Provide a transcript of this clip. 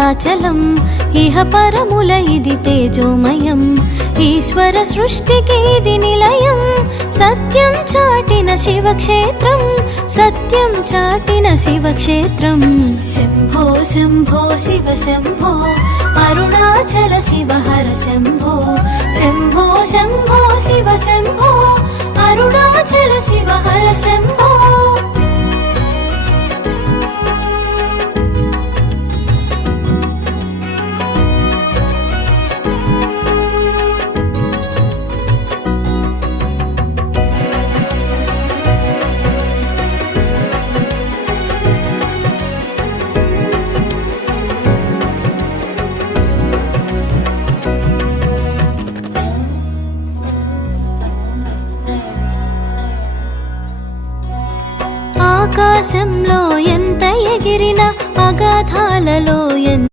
అరుణాచలం ఇహ పరముల ఇది తేజోమయం ఈశ్వర సృష్టికి ఇది నిలయం సత్యం చాటిన శివక్షేత్రం సత్యం చాటిన శివక్షేత్రం శంభో శంభో శివ శంభో అరుణాచల శివ హర శంభో శంభో శంభో శివ శంభో అరుణాచల శివ హర శంభో ఆకాశంలో ఎంత ఎగిరినా అగాధాలలో